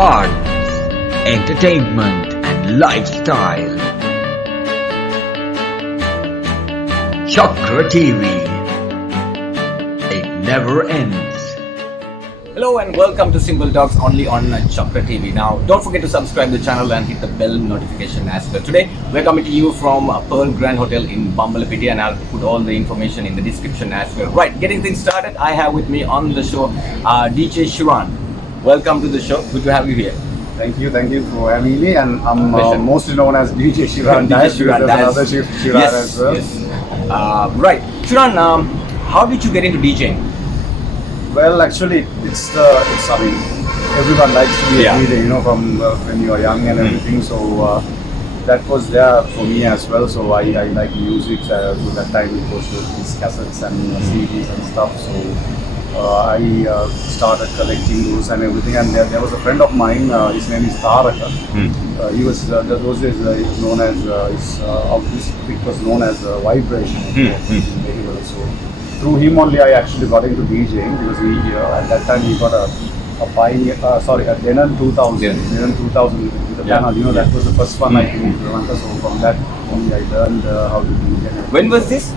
arts, entertainment and lifestyle. ChaKra TV. It never ends. Hello and welcome to Simple Talks only on ChaKra TV. Now don't forget to subscribe to the channel and hit the bell notification as well. Today we're coming to you from Pearl Grand Hotel in Bambalapiti, and I'll put all the information in the description as well. Right, getting things started, I have with me on the show DJ Shiran. Welcome to the show. Good to have you here. Thank you for having me, and I'm mostly known as DJ Shiran Dias. DJ Shiran Dias. Another Shiran as well. Yes. Right, Shiran, how did you get into DJing? Well, actually, I mean, everyone likes to be a DJ, from when you are young and everything. So that was there for me as well. So I like music. So that time it was these cassettes and CDs and stuff. So I started collecting those and everything. And there was a friend of mine. His name is Taraka. He was those days it was known as this pick was known as vibration. So through him only I actually got into DJing, because at that time he got a Denon 2000. Denon 2000 with the panel. That was the first one I think in Srilanka. So from that only I learned how to DJ. When was this?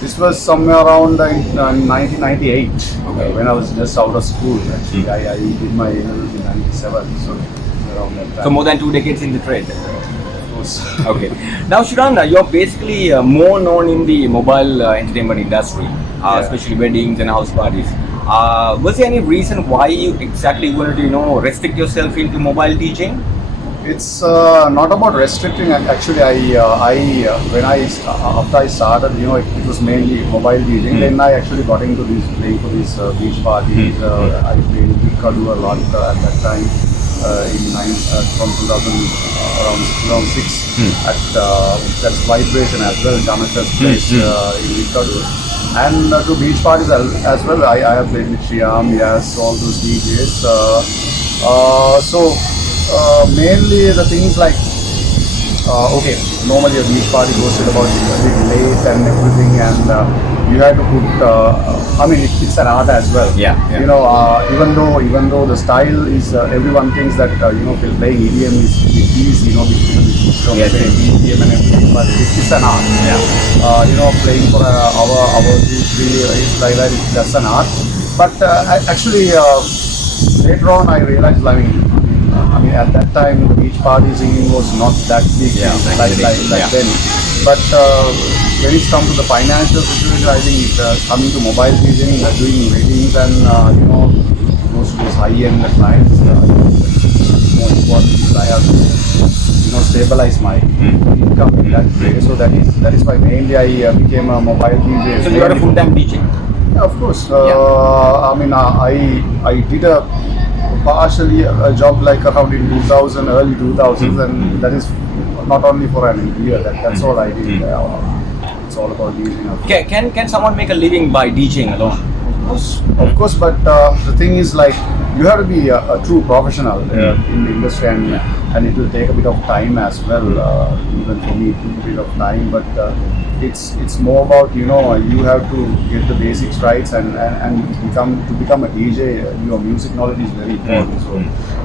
This was somewhere around 1998. Okay. When I was just out of school. Actually, I did my A-levels in '97. So around that time. So more than 2 decades in the trade. Okay. Now, Shiran, you're basically more known in the mobile entertainment industry, especially weddings and house parties. Was there any reason why you exactly wanted to, restrict yourself into mobile DJing? It's not about restricting. Actually, after I started, it was mainly mobile DJing. Then I actually got into playing for these beach parties. I played Wikkadu a lot at that time. From 2000 around 6 at that's Vibration as well, Jonathan's place in Wikkadu, and to beach parties as well. I have played with Shyam, yes, all those DJs. So mainly the things like normally a beach party goes till about a bit late and everything, and you have to put. It's an art as well. Even though the style is, everyone thinks that playing EDM is easy, because EDM and everything, but it's an art. Playing for an hour, 2, 3, it's like that. That's an art. But actually, later on, I realized. At that time, the beach party singing was not that big like then. But when it's come to the financial situation, I think it's coming to mobile DJing, doing weddings and those high-end clients. More important is I have to stabilize my income in that way. So that is why mainly I became a mobile DJ. So you are a full-time DJ? Yeah, of course. I did partially a job like around in 2000, early 2000s, and that is not only for an year. That's all I did. It's all about DJing. Can someone make a living by DJing alone? Of course, but the thing is, like, you have to be a true professional in the industry, and it will take a bit of time as well. Even for me, it took a bit of time, but it's more about you have to get the basics right and become a DJ. Your music knowledge is very important.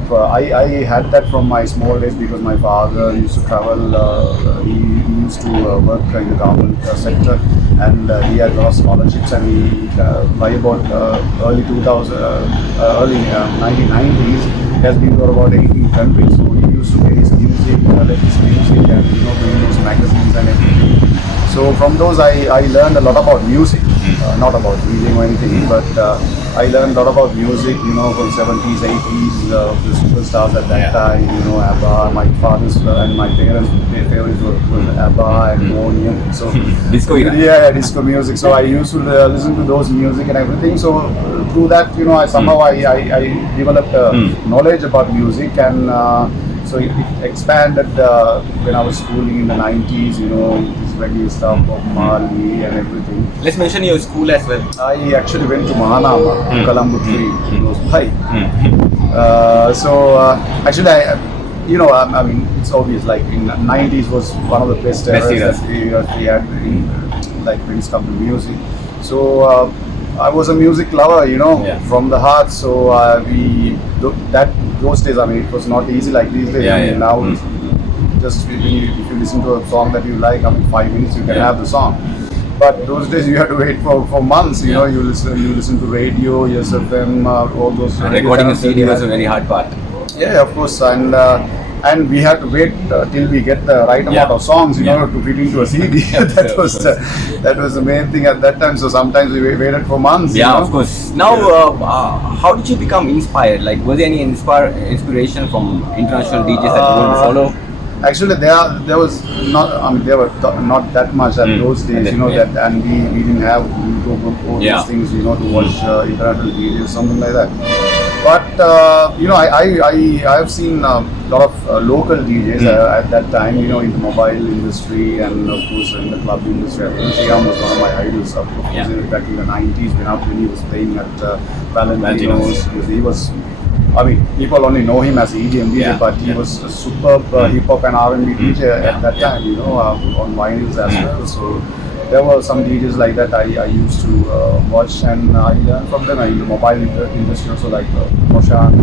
So I had that from my small days, because my father used to travel. He used to work in the government sector, and he had a lot of scholarships, and he by about early 1990s, he has been to about 18 countries. So he used to play his music, let his music, and doing those magazines and everything. So from those I learned a lot about music, not about reading or anything, but I learned a lot about music, from 70s, 80s, the superstars at that time, ABBA. My father's and my parents' favorites were ABBA and Monium. So disco, disco music. So I used to listen to those music and everything. So through that, I developed knowledge about music, and so it expanded when I was schooling in the 90s, this reggae stuff of Marley and everything. Let's mention your school as well. I actually went to Mahanama, Colombo 3, close by. Actually, it's obvious, like in the 90s was one of the best eras that we had like when it comes to music. So I was a music lover, you know, Yeah. from the heart. So those days, I mean, it was not easy like these days. Yeah, I mean, yeah. now just if you listen to a song that you like, I mean, 5 minutes you can have the song. But those days you had to wait for months. You know, you listen to radio, Yes FM, all those. And radio recording a channels that CD we was a had. very hard part. Yeah, of course, and we had to wait till we get the right amount of songs, you know, to fit into a CD. that was the main thing at that time. So sometimes we waited for months. Yeah, you know? of course. Now, how did you become inspired? Like, was there any inspiration from international DJs that you want to follow? Actually, there was not. I mean, there were not that much at those days, you know. Yeah. That and we didn't have YouTube, all those things, you know, to watch international videos, something like that. But you know, I have seen a lot of local DJs at that time, you know, in the mobile industry and of course in the club industry. Dj Shiran was one of my idols, of course, back in the 90s when he was playing at Valentino's. He was. I mean, people only know him as EDM DJ, but he was a superb hip hop and R&B DJ at that time, you know, on vinyls as well. So there were some DJs like that I used to watch, and I learned from them. In the mobile industry also, like Moshan,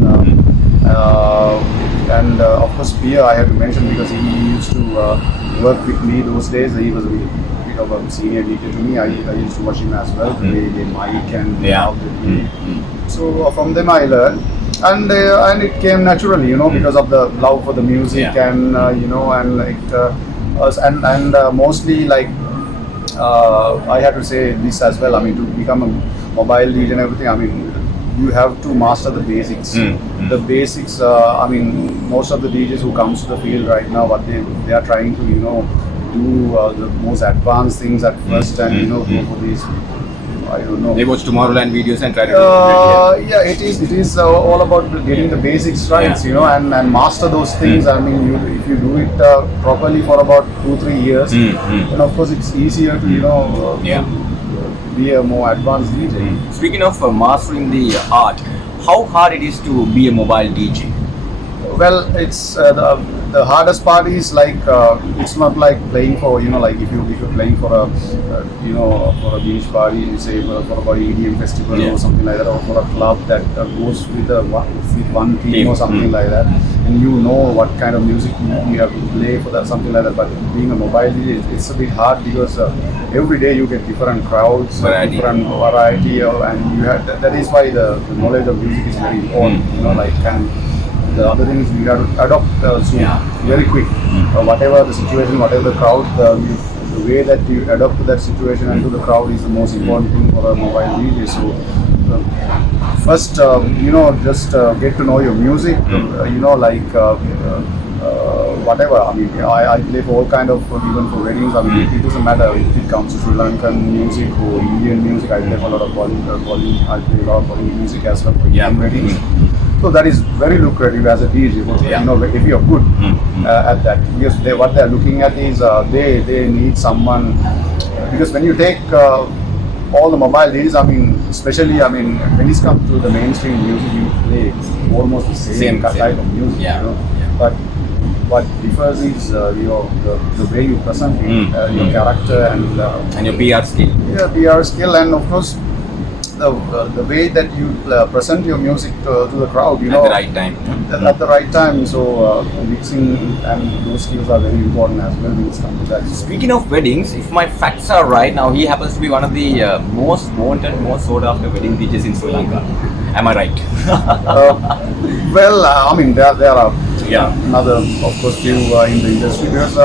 and of course Pia I had to mention because he used to work with me those days. He was a bit of a senior DJ to me. I used to watch him as well, the way they mic and how they play. So from them I learned. And it came naturally, you know, because of the love for the music and you know, and mostly like I had to say this as well. I mean, to become a mobile DJ and everything, I mean, you have to master the basics. The basics. I mean, most of the DJs who comes to the field right now, what they are trying to, you know, do the most advanced things at first, and you know, go for these. I don't know. They watch Tomorrowland videos and try to do yeah, it is all about getting the basics right, you know, and master those things. I mean, if you do it properly for about 2-3 years, then of course it's easier to, you know, be a more advanced DJ. Speaking of mastering the art, how hard it is to be a mobile DJ? Well, it's the hardest part is like it's not like playing for, you know, like if you're playing for a you know, for a beach party, say for a EDM festival or something like that, or for a club that goes with one team or something like that, and you know what kind of music you have to play for that, something like that. But being a mobile DJ, it's a bit hard because every day you get different crowds, different variety, and you have that is why the knowledge of music is very important, you know, like the other thing is you have to adopt very quick. Whatever the situation, whatever the crowd, the way that you adapt to that situation and to the crowd is the most important thing for a mobile DJ. So first, you know, just get to know your music. You know, like whatever. I mean, I play for all kind of, even for weddings. I mean, it doesn't matter if it comes to Sri Lankan music or Indian music. I play for a lot of Bollywood. I play a lot of Bollywood music as well for Indian weddings. So that is very lucrative as a DJ, you know, if you're good at that. Because what they're looking at is they need someone, because when you take all the mobile DJs, I mean, especially, I mean, when it comes to the mainstream music, you play almost the same type of music, you know. But what differs is the way you present it, your character and your PR skill. Yeah, PR skill, and of course the way that you present your music to the crowd, you know, at the right time. At the right time. So mixing and those skills are very important as well when it comes to that. Speaking of weddings, if my facts are right, now he happens to be one of the most wanted, most sought after wedding DJs in Sri Lanka. Am I right? Well, I mean, there are another, of course, few in the industry, because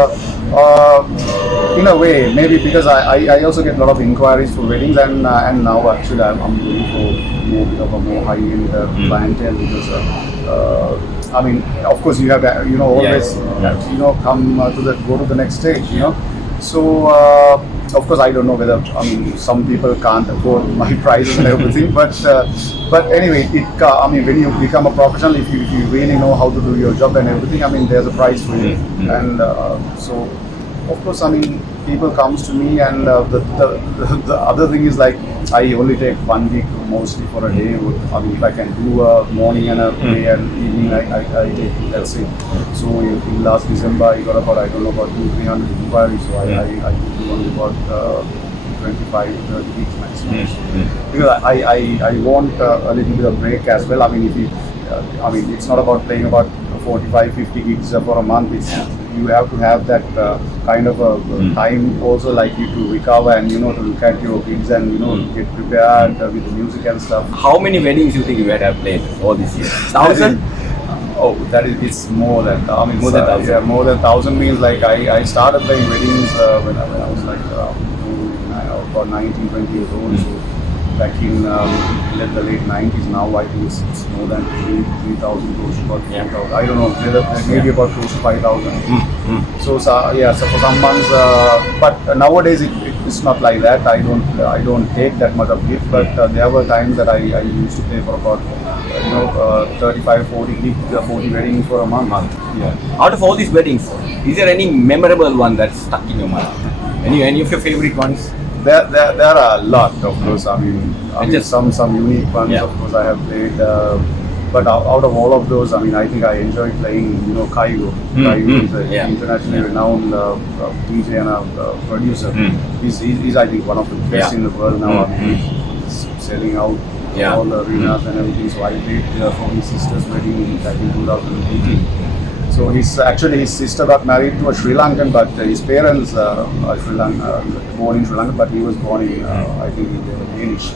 in a way, maybe because I also get a lot of inquiries for weddings, and now actually I'm going for a more high-end clientele, because I mean, of course, you have you know, always you know, go to the next stage, you know. So of course, I don't know whether, I mean, some people can't afford my prices and everything, but anyway, I mean, when you become a professional, if you really know how to do your job and everything, I mean, there's a price for it, and so of course, I mean, people comes to me, and the other thing is like, I only take 1 week mostly for a day. I mean, if I can do a morning and a day and evening, I take, that's it. So in last December, I got about, I don't know, about 200-300 inquiries. So I only about 25 to 30 gigs maximum. Because I want a little bit of break as well. I mean, if you, it's not about playing about 45, 50 gigs for a month. It's you have to have that kind of a time also, like you to recover and to look at your gigs and get prepared with the music and stuff. How many weddings you think you had have played all these years? 1,000? Oh, it's more than more than 1,000. Yeah, more than 1,000 means like I started playing weddings when I was like about 19, 20 years old. So back in the late 90s. Now I think it's more than 3,000 close to about 4,000. I don't know, maybe about close to 5,000. So for some months, but nowadays it's not like that. I don't take that much of gift, but there were times that I used to play for about 35, 40 weddings for a month. Yeah. Out of all these weddings, is there any memorable one that's stuck in your mind? Any of your favorite ones? There are a lot, of course. I mean just some unique ones. Of course, I have played. But out of all of those, I think I enjoy playing. Kygo. Kygo is an internationally renowned DJ and a producer. He's I think one of the best in the world now. He's selling out all the arenas and everything. So I played for his sister's wedding back in 2018. So his sister got married to a Sri Lankan, but his parents are born in Sri Lanka, but he was born in I think they were Danish,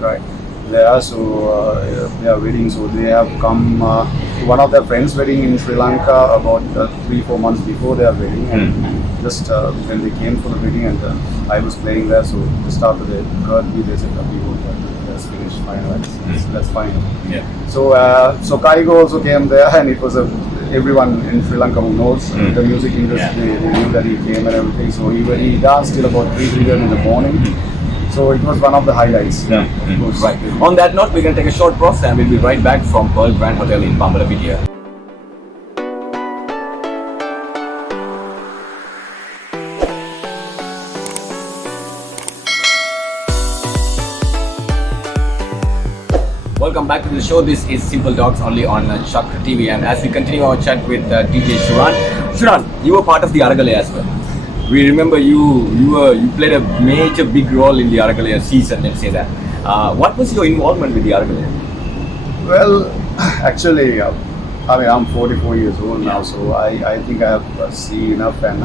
right? There, so their wedding. So they have come to one of their friends' wedding in Sri Lanka about 3-4 months before their wedding, and just when they came for the wedding, and I was playing there. So just after they heard me, they said, let's finish, fine, that's fine. Yeah. So Kygo also came there, and it was everyone in Sri Lanka who knows the music industry, they knew that he came and everything. So he danced till about 3 in the morning. So it was one of the highlights. Right. On that note, we're going to take a short pause and we'll be right back from Pearl Grand Hotel in Bambalapitiya. Welcome back to the show. This is Simple Talks only on ChaKra TV, and as we continue our chat with DJ Shiran. Shiran, you were part of the Aragale as well. We remember you played a major big role in the Aragale season, let's say that. What was your involvement with the Aragale? Well, actually, I'm 44 years old now, so I think I have seen enough, and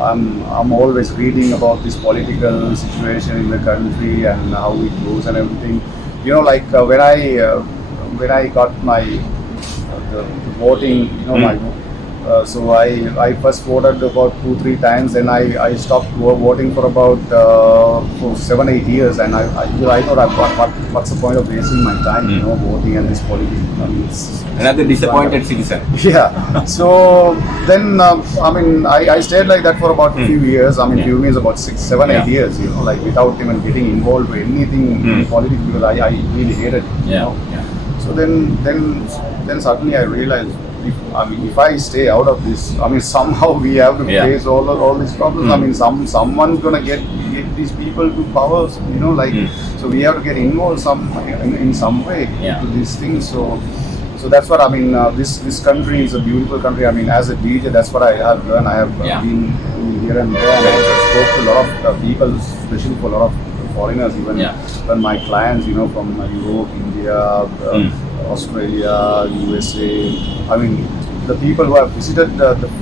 I'm always reading about this political situation in the country and how it goes and everything. Like when I got my the voting, so I first voted about 2-3 times, then I stopped voting for about for 7-8 years, and I thought what's the point of wasting my time voting and this politics. Another disappointed citizen. Yeah. So then I stayed like that for about a few years. Few means about 6-7-8 years. Like without even getting involved with anything in politics, because I really hated it. So then suddenly I realized, if I stay out of this, somehow we have to face all these problems. Someone's gonna get these people to power. So we have to get involved in some way to these things. So that's what this country is a beautiful country. As a DJ, that's what I have done. I have been here and there, and I spoke to a lot of people, especially for a lot of foreigners, even my clients, from Europe, India, Australia, USA. The people who have visited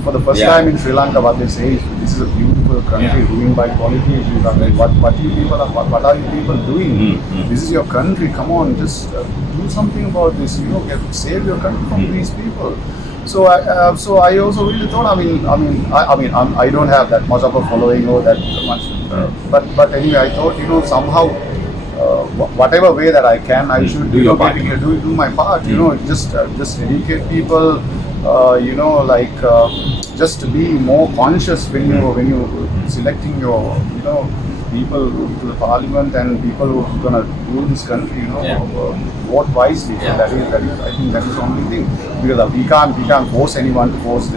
for the first time in Sri Lanka, what they say is, this is a beautiful country ruined by politicians. What are you people doing? This is your country. Come on, just do something about this. Save your country from these people. So I also really thought. I don't have that much of a following or that much, but anyway, I thought somehow. Whatever way that I can, I should do my part. Just educate people. Just to be more conscious when you selecting your people to the parliament and people who are gonna rule this country. Vote wisely. Yeah. That is I think that is the only thing, because we can't force anyone to force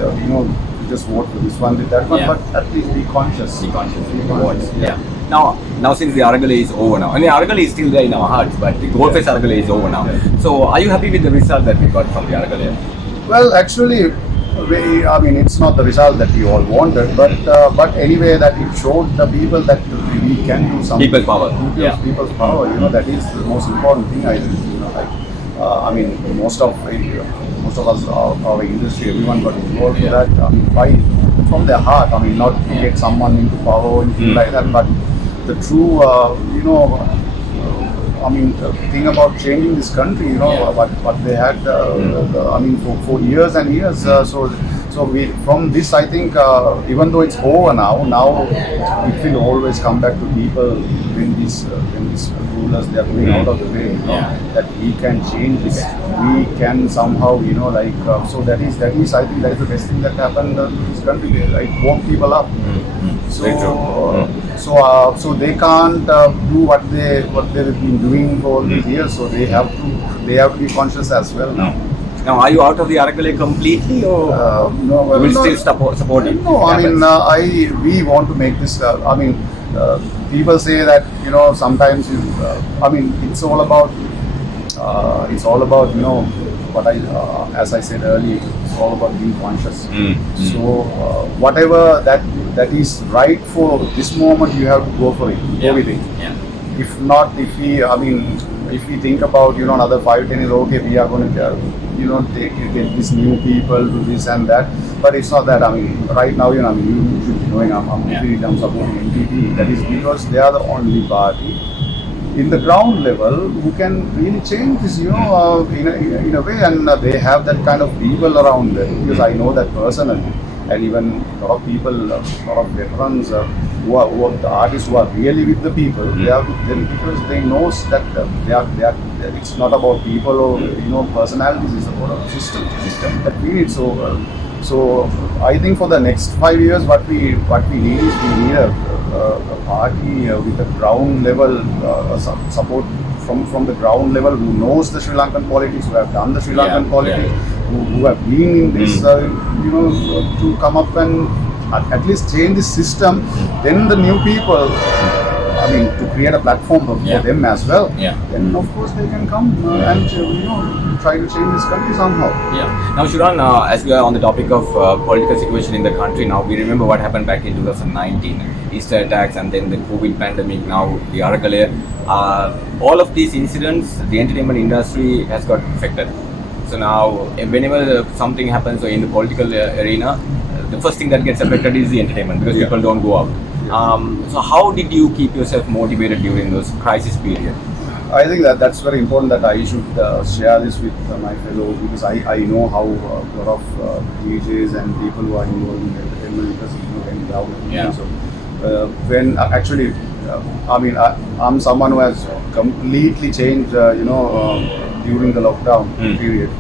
just vote for this one, with that one. But at least be conscious. Be conscious. Yeah. Now since the Aragale is over now, the Aragale is still there in our hearts, but the Goldface Aragale is over now. So are you happy with the result that we got from the Aragale? Well, actually, I mean, it's not the result that we all wanted, but anyway, that it showed the people that we can do something. People's power. People's power. That is the most important thing. I mean, most of us, our industry, everyone got involved in that. I mean, from their heart. I mean, not to get someone into power or anything like that, but the true, I mean, the thing about changing this country, what they had, I mean, for years and years. So we, from this, I think, even though it's over now it will always come back to people when these rulers, they are going out of the way, that we can change this. We can somehow, so that is, I think, that is the best thing that happened to this country. It woke people up. So they can't do what they've been doing for all these years. So they have to be conscious as well now. Now, are you out of the Aragale completely, or no? You will still support it? No, I mean, we want to make this. I mean, people say that sometimes I mean, it's all about what as I said earlier, it's all about being conscious. So whatever that is right for this moment, you have to go for it. Go with it. If not, if we think about another 5-10 years, okay, we are going to get these new people, do this and that, but it's not that. I mean, right now, you should be knowing I'm supporting NPP. That is because they are the only party in the ground level who can really change this, in a way, and they have that kind of people around them, because I know that personally, and even a lot of people, a lot of veterans who are the artists who are really with the people, they are with them because they know that it's not about people or personalities, it's about a system that we need. So I think for the next 5 years, what we need is a party with a ground level support from the ground level, who knows the Sri Lankan politics, who have done the Sri Lankan politics, who have been in this, to come up and at least change the system. Then the new people, I mean, to create a platform for them as well. Then of course they can come and try to change this country somehow. Now, Shiran, as we are on the topic of political situation in the country now, we remember what happened back in 2019, Easter attacks, and then the COVID pandemic. Now the Aragale, all of these incidents, the entertainment industry has got affected. So now, whenever something happens in the political arena, the first thing that gets affected is the entertainment, because people don't go out. So how did you keep yourself motivated during those crisis period? I think that's very important that I should share this with my fellow, because I know how a lot of DJs and people who are involved in entertainment industry went down. So when actually, I mean, I'm someone who has completely changed, during the lockdown period,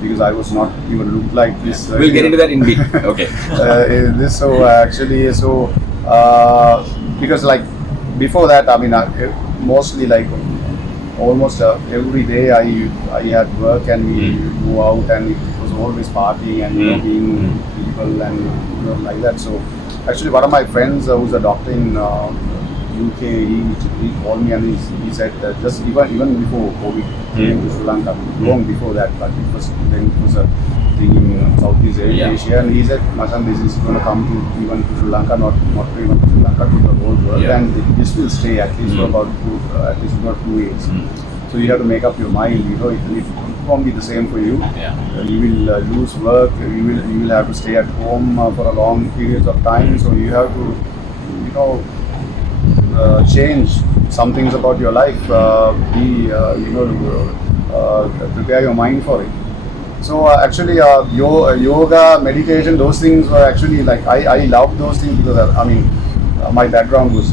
because I was not even looked like this. We'll get into that in a bit. Okay. Because like before that, I mean, mostly like almost every day I had work, and we go out, and it was always partying and being people and like that. So actually, one of my friends who's a doctor in UK, he called me and he said that just even before COVID came to Sri Lanka, long before that, but it was a thing in Southeast Asia, and he said, "Masan, this is going to come to even to Sri Lanka, not to even to Sri Lanka, to the whole world, and this will stay at least for about 2 years. So you have to make up your mind. It won't be the same for you. You will lose work. You will have to stay at home for a long periods of time. So you have to, change some things about your life. Prepare your mind for it." So actually, yoga, meditation, those things were actually like I love those things, because my background was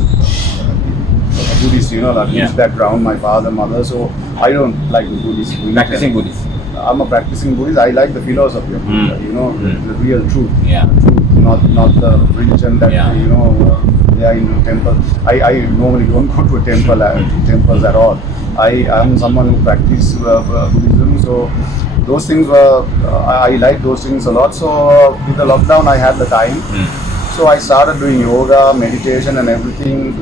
Buddhist, Buddhist background, my father, mother. So I don't like the Buddhist. Practicing Buddhist. I'm a practicing Buddhist. I like the philosophy of Buddha, the real truth. Not the religion that they are in temple. I normally don't go to temples at all. I am someone who practices Buddhism, so those things were I like those things a lot. So with the lockdown, I had the time. So I started doing yoga, meditation, and everything.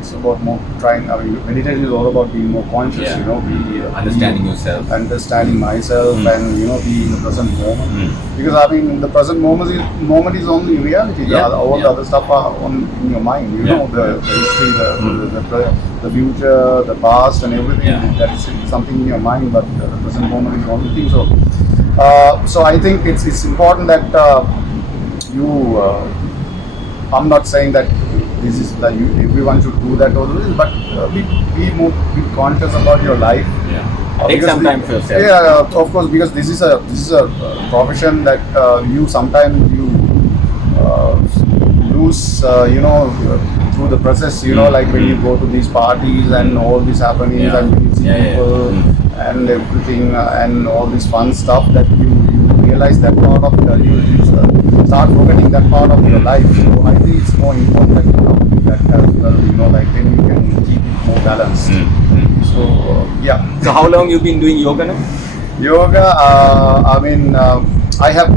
It's about more trying. I mean, meditation is all about being more conscious. Understanding yourself, understanding myself, and be in the present moment. Because I mean, the present moment is only reality. All the other stuff are in your mind. The history, the future, the past, and everything. That is something in your mind, but the present moment is the only thing. So I think it's important that you. I'm not saying that this is that everyone should do that or this, but be more conscious about your life. Take some time for yourself. Yeah, of course, because this is a profession that you sometimes lose. Through the process. Like when you go to these parties and all these happenings and you see people and everything and all this fun stuff that you realize that part of you start forgetting that part of your life. So I think it's more important that you do that as well. Like then you can keep it more balanced. So So how long you been doing yoga now? Yoga, I have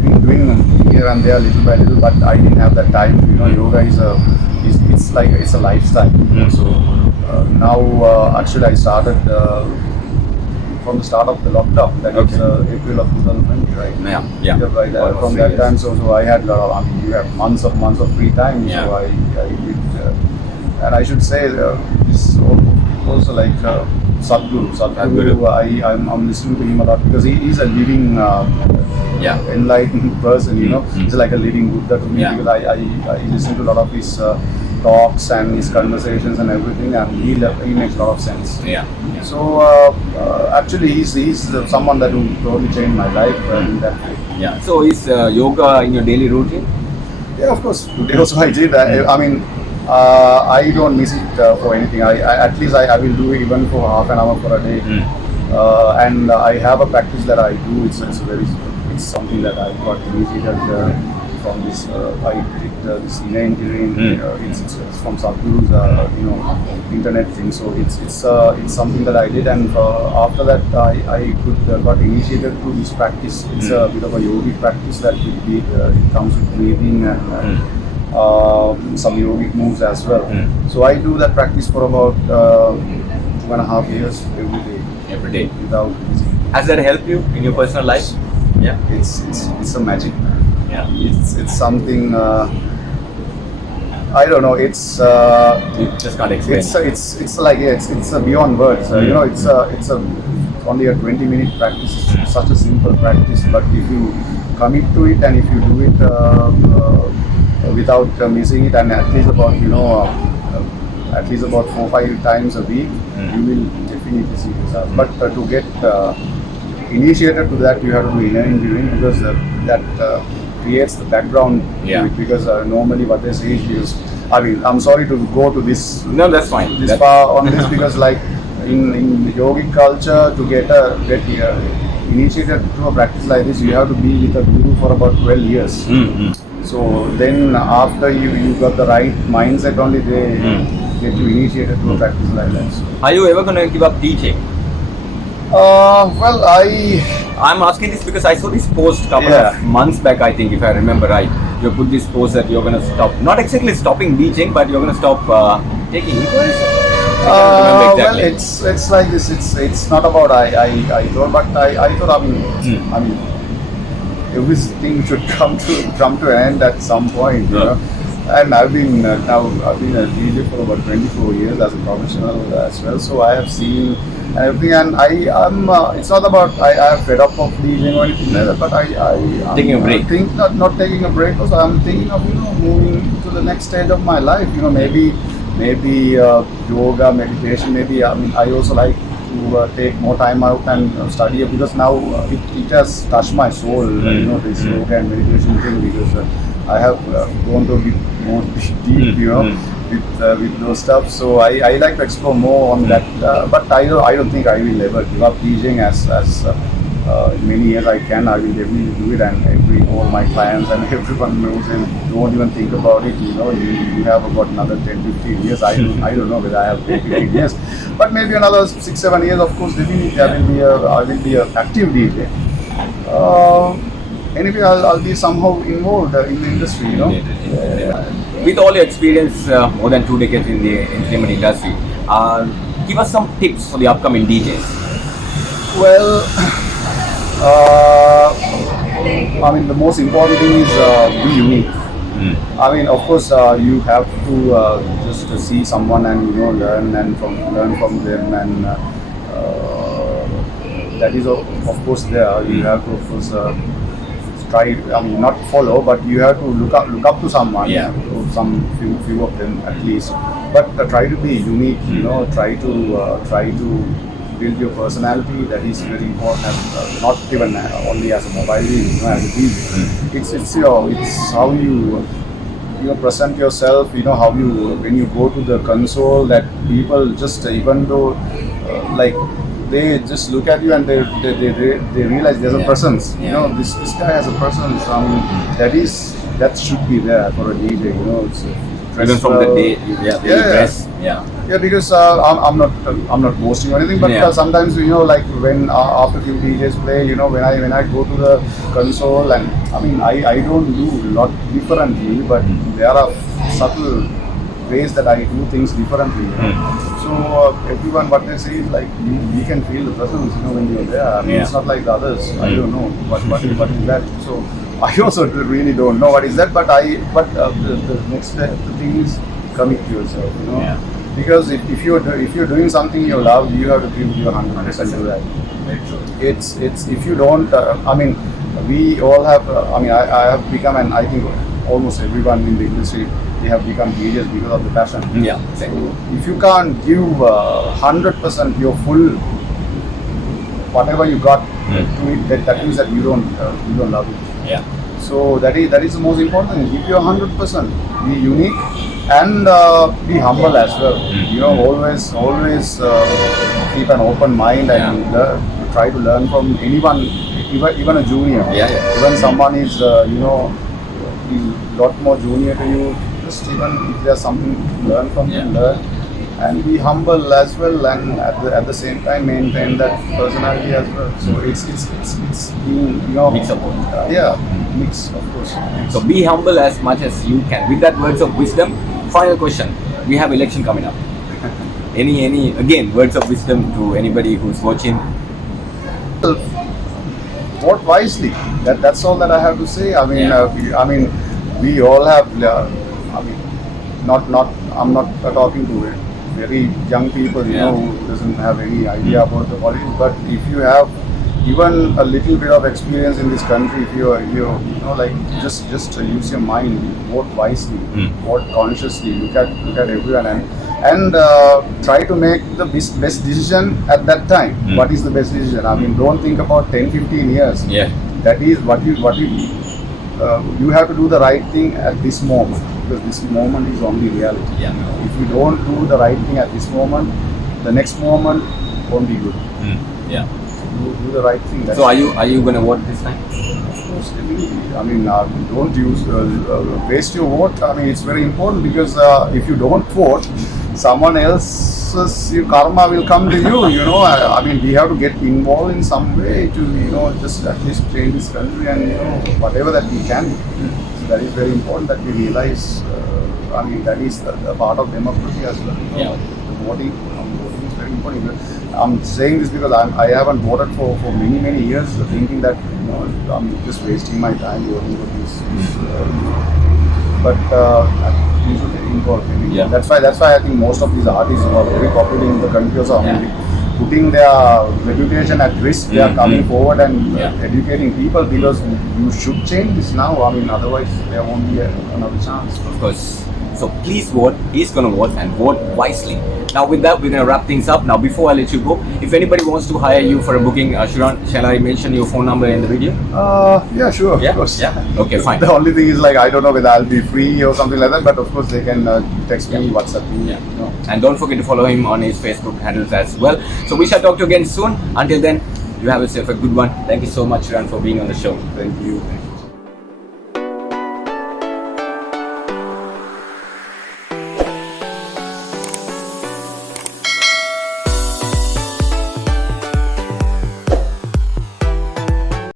been doing here and there little by little, but I didn't have that time. Yoga is a lifestyle. So now actually I started from the start of the lockdown. That is April of 2020, right? Right. From that time, so I had you have months of free time. So I did, and I should say this also like Sadguru. I'm listening to him a lot because he is a living enlightened person. He's like a living Buddha to me because I listen to a lot of his talks and his conversations and everything, and he makes a lot of sense. So actually he's someone that will totally change my life in that way. So is yoga in your daily routine? Yeah, of course. Today also I did. I don't miss it for anything. At least I will do it even for half an hour for a day. And I have a practice that I do. It's something that I got initiated from this. I did this inner engineering. It's from Sadguru's internet thing. So it's something that I did, and after that I got initiated to this practice. It's a bit of a yogic practice that it comes with breathing and some yogic moves as well. So I do that practice for about 2.5 years every day without missing. Has that helped you in your personal life? Yeah, it's a magic. It's something. I don't know. It's you just can't explain. It's like it's a beyond words. It's only a 20-minute practice. It's such a simple practice, but if you commit to it and if you do it without missing it, and at least about 4-5 times a week, you will definitely see results. But to get initiated to that, you have to do inner engineering because that creates the background. Because normally what they say is, I'm sorry to go to this. No, that's fine. This far on this because like in yogic culture, to get initiated to a practice like this, you have to be with a guru for about 12 years. So then after you got the right mindset, only they get you initiated to a practice like that. So, are you ever going to give up teaching? Well, I'm asking this because I saw this post couple of months back, I think, if I remember right. You put this post that you're going to stop, not exactly stopping teaching, but you're going to stop taking inquiries. Well, it's like this. It's not about I thought, but I thought everything should come to an end at some point. You know? And I've been a DJ for about 24 years as a professional as well. So I have seen everything, and I'm. It's not about I am fed up of DJing or anything like that, but I'm taking a break. Not taking a break, because I'm thinking of moving to the next stage of my life. Maybe yoga, meditation. Maybe I also like to take more time out and study it, because now it has touched my soul. This yoga and meditation thing, because I have gone to a bit more deep, with those stuff. So I like to explore more on that. But I don't think I will ever give up DJing as many years I can. I will definitely do it, and all my clients and everyone knows, and don't even think about it. You have about another 10-15 years. I don't know whether I have 10-15 years, but maybe another 6-7 years. Of course, definitely I will be an active DJ. anyway I'll be somehow involved in the industry, you know. With all your experience, more than 2 decades in the entertainment industry, give us some tips for the upcoming DJs. Well, I mean, the most important thing is be unique. I mean, of course, you have to just see someone and learn from them, and that is of course there. You have to, of course, try. I mean, not follow, but you have to look up to someone. Yeah. To some few of them at least. But try to be unique. Try to build your personality. That is very important. Not even only as a mobile, as a DJ. It's how you present yourself. How you, when you go to the console, that people just, even though like they just look at you and they realize there's a presence. This guy has a presence. That should be there for a DJ. Even from the day, dress. Yeah, because I'm not boasting or anything, but sometimes like when after few DJs play, when I go to the console, and I mean I don't do a lot differently, but there are subtle ways that I do things differently. So everyone, what they say is like we can feel the presence, when you're there. I mean, it's not like the others. I don't know what is that. So I also really don't know what is that, but the next thing is commit to yourself, because if you're doing something you love, you have to give your 100% to that. It's if you don't, I mean, we all have. I mean, I have become, and I think almost everyone in the industry, they have become DJs because of the passion. Yeah. So if you can't give 100% your full, whatever you got to it, that means that you don't love it. Yeah. So that is the most important thing. Give your 100%. Be unique and be humble as well. Always keep an open mind and try to learn from anyone, even a junior. Even someone is a lot more junior to you. Just even if there's something to learn from them, learn. And be humble as well, and at the same time maintain that personality as well. So it's being mix of both. Mix, of course. So be humble as much as you can. With that words of wisdom, final question: we have election coming up. Any again words of wisdom to anybody who's watching? Vote wisely. That's all that I have to say. I mean, we all have. I mean, I'm not talking to it. Very young people, who doesn't have any idea about the politics. But if you have even a little bit of experience in this country, if you like just use your mind, vote wisely, vote consciously, look at everyone, and try to make the best decision at that time. What is the best decision? I mean, don't think about 10-15 years. That is what you have to do the right thing at this moment, because this moment is only reality. If you don't do the right thing at this moment, the next moment won't be good. Do the right thing. So are you going to vote this time? Of course, definitely. I mean, don't waste your vote. I mean, it's very important, because if you don't vote, someone else's karma will come to you. I mean, we have to get involved in some way to just at least change this country, and whatever that we can. So that is very important that we realize. I mean, that is the part of democracy as well. The voting is very important. I'm saying this because I haven't voted for many years, thinking that I'm just wasting my time voting for this. But you should get involved. That's why I think most of these artists who are very popular in the country also are putting their reputation at risk. They are coming forward and educating people, because you should change this now. I mean, otherwise there won't be another chance. Of course. So please vote. He's going to vote, and vote wisely. Now with that, we're going to wrap things up. Now before I let you go, if anybody wants to hire you for a booking, Shiran, shall I mention your phone number in the video? Yeah, sure. Yeah? Of course. Okay, fine. The only thing is, like, I don't know whether I'll be free or something like that, but of course they can text me, WhatsApp me. And don't forget to follow him on his Facebook handles as well. So we shall talk to you again soon. Until then, you have yourself a good one. Thank you so much, Shiran, for being on the show. Thank you.